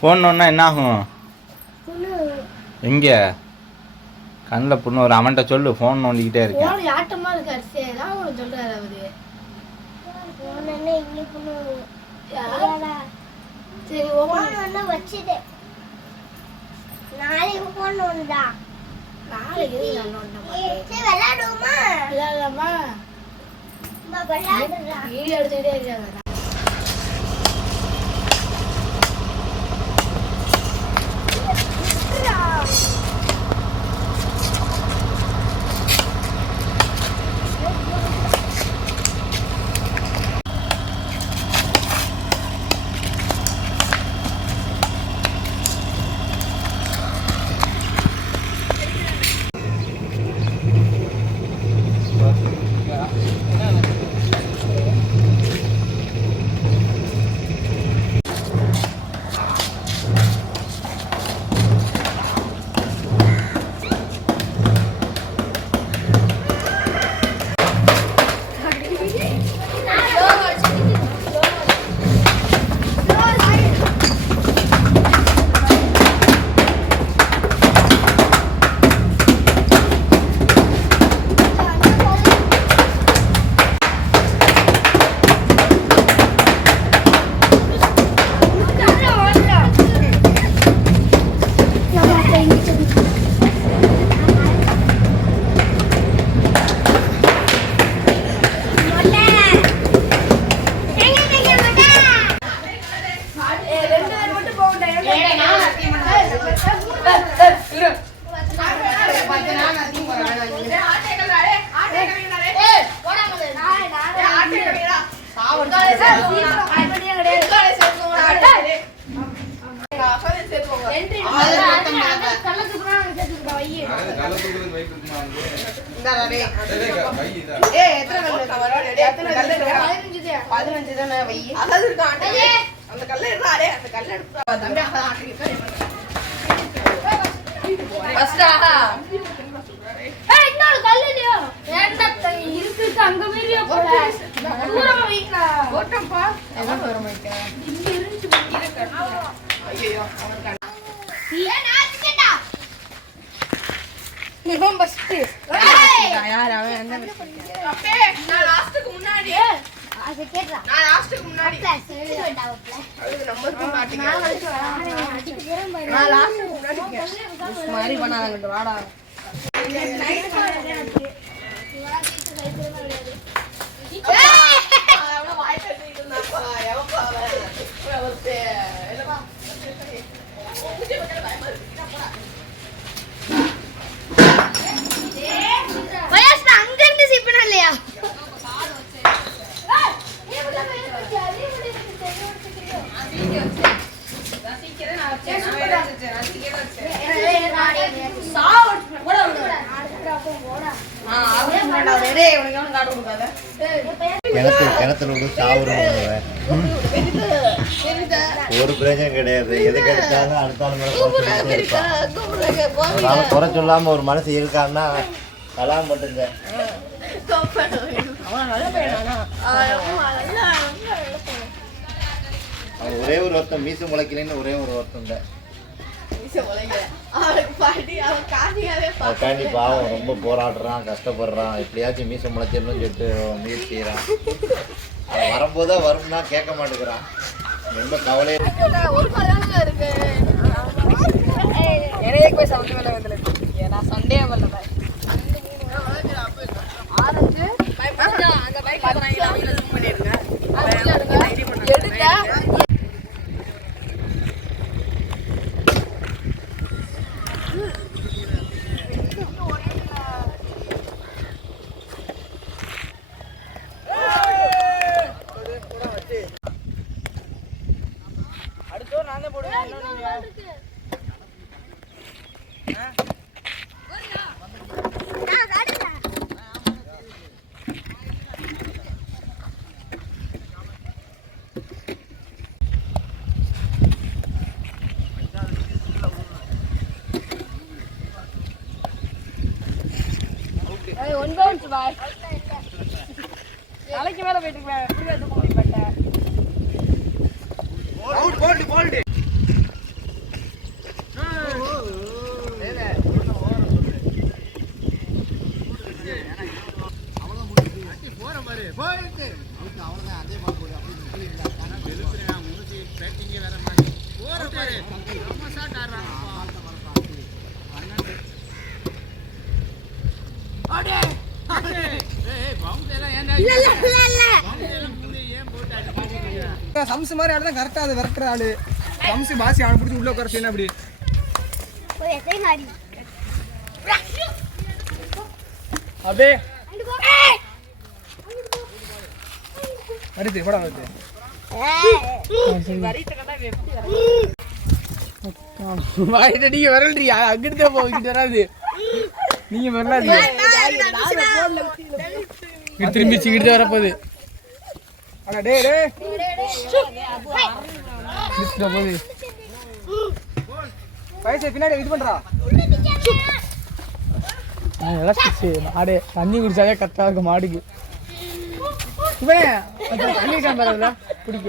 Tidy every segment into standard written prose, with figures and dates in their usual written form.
Phone ஒன்றா என்ன ஆகும்? எங்கே கண்ணில் புண்ணு ஒரு அவன்கிட்ட சொல்லு, ஃபோன் நோண்டிக்கிட்டே இருக்கேன். கிணத்துல சாவுறேன் ஒரு பிரச்சனை கிடையாது. எது கிடைச்சாலும் அடுத்தாலும் அதனால குறை சொல்லாம ஒரு மனசு இருக்கான்னா கலாம் மட்டுங்க. ஒரே ஒரு வருத்தம் மீசு முளைக்கலன்னு ஒரே ஒரு வருத்தம் தான். காண்டி பாவம் ரொம்ப போராடுறான், கஷ்டப்படுறான், எப்படியாச்சும் மீசை முளைச்சிடணும்னு சொல்லிட்டு முயற்சி செய்யறான். அவன் வரும்போதா வரும்னா கேட்க மாட்டேங்கிறான். ரொம்ப கவலையா இருக்கு. சண்டே நாளைக்கு மேல போயிட்டு இருக்கேன். அவ்வளோதான் அதே மாதிரி போடு அப்படி பேட்டிங்கே வேற மாதிரி போற பாரு நம்ம ஷாட் ஆடுறாங்க அடே அடே ஏய் பவுன்ஸ் எல்லாம் ஏன்டா இல்ல பவுன்ஸ் எல்லாம் மூணு ஏன் போட்டு அடிக்கிறீங்க சம்ஸ் மாதிரி ஆடுதான் கரெக்டா அது விரட்டுற ஆளு சம்ஸ் பாசி ஆடு பிடிச்சி உள்ள உட்கார செய்யணும் அப்படி போய் எதை மாடி அப்படியே வருது போடா வருது நீங்க வரல்றியா அங்கிட்டு போய்கிட்டு வராது நீங்க வரலாதீங்க திரும்பி சிங்கிட்டு வரப்போகுது அட டே டே போகுது பைசா பின்னாடி இது பண்றா மாடு தண்ணி குடிச்சாலே கரெக்டா இருக்கும் மாடுக்கு இவன் தண்ணி காம்பறதுல பிடிக்க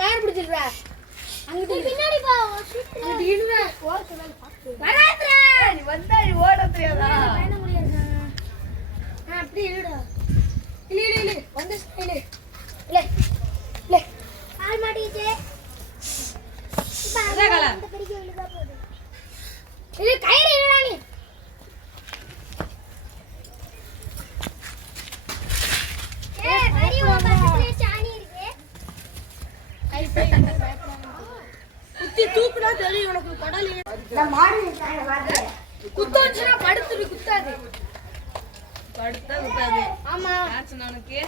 கார் பிடிச்சிடுறா அங்க பின்னாடி போ அங்க இடுறா வராதடா நீ வந்தா நீ ஓட தெரியாதா பயண முடியாதா அப்படி இடுடா இல்ல வந்து இல்ல இல்ல கால் மாட்டிச்சே இப்ப அந்த படிக்க விழுதா போகுது இது கயிறு இல்லடா நீ ஏய் பரி ஓ பக்கத்துல சாணி இருக்கு கை போய் அந்த குத்தி தூக்குனா தெரியும் உனக்கு கடல் நான் மாடு வாங்க குத்தோச்சுனா படுத்துரு குத்தாது படுத்தா குத்தாது ஆமா ஆச்சு உனக்கு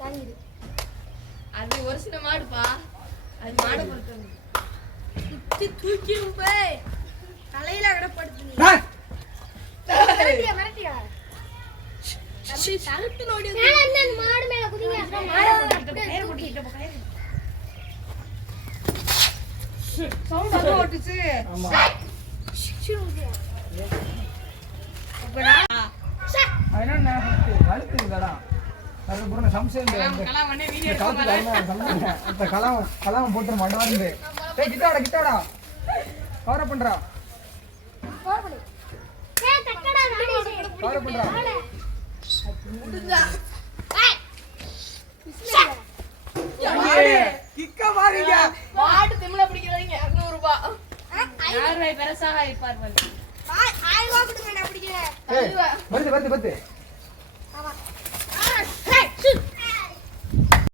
தாங்கிடு அது ஒரு சில மாடுப்பா அது மாடு பொறுத்தது குத்தி தூக்கிரும் போய் தலையில அட படுத்து மரட்டியா அப்படி தழுத்து நோடி நான் அந்த மாடு மேல குதிங்க மாடு கயிறு போட்டுக்கிட்ட போ கயிறு சவுண்ட் வந்து ஓட்டுச்சு ஆமா அப்ப நான் அதனால வழுத்து இல்லடா அது புறன சம்சே கலாம் பண்ணி வீடியோ அந்த கலாம் போட்டு மடவாந்து டேய் கிட்டாடா கவர பண்றா கவர் பண்ணு ஏய் தக்கடா நாடி கவர பண்றா முடிஞ்சா கிக்க மாறிங்க மாடு திமில பிடிக்கிறவங்க 200 ரூபாய் 200 ரூபாய் பெருசாக இருப்பார் பாரு 1000 ரூபாய் கொடுங்க நான் பிடிக்கிறேன் ஏய் வருது